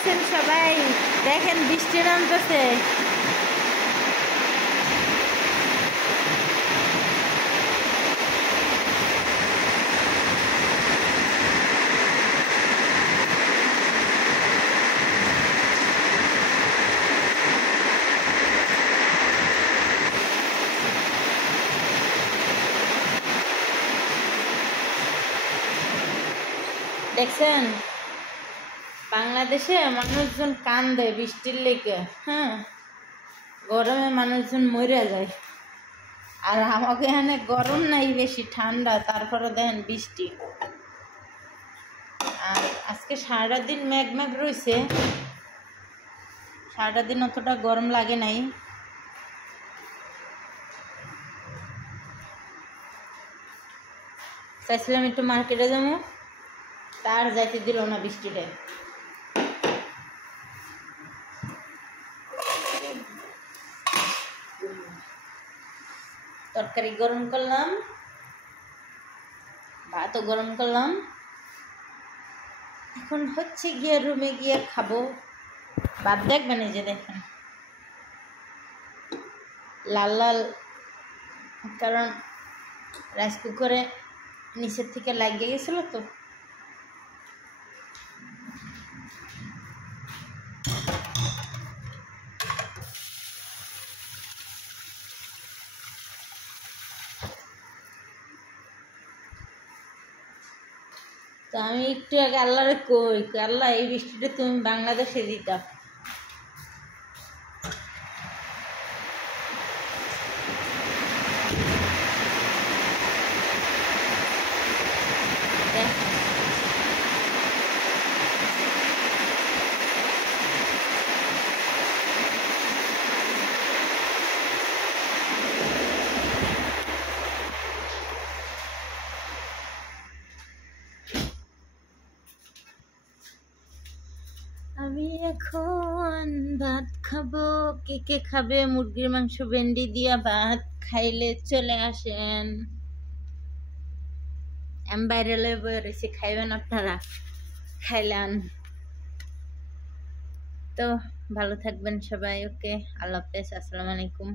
আছেন সবাই? দেখেন বৃষ্টি নামতেছে। দেখছেন বাংলাদেশে মানুষজন কান্দে বৃষ্টির লেগে, হ্যাঁ, গরমে মানুষজন মরে যায়। আর আমাকে এখানে গরম নাই বেশি, ঠান্ডা, তারপরে দেখেন বৃষ্টি। আর আজকে সারাটা দিন মেঘ মেঘ রয়েছে, সারাটা দিন অতটা গরম লাগে নাই। চাইছিলাম একটু মার্কেটে যাবো, তার যাইতে দিল না বৃষ্টিটায়। তরকারি গরম করলাম, ভাতও গরম করলাম, এখন হচ্ছে গিয়ে রুমে গিয়ে খাবো। ভাত দেখবেন, এই যে দেখেন লাল লাল, কারণ রাইস কুকারে নিচের থেকে লাগিয়ে গেছিল তো। তো আমি একটু আগে আল্লাহরে কই, আল্লাহ এই বৃষ্টিটা তুমি বাংলাদেশে দিতা। আমি এখন ভাত খাবো। কে কে খাবে মুরগির মাংস ভেন্ডি দিয়া ভাত? খাইলে চলে আসেন। আমি বাইরে রয়েছি, খাইবেন আপনারা? খাইলাম তো। ভালো থাকবেন সবাই। ওকে, আল্লাহ হাফেজ, আসসালামু আলাইকুম।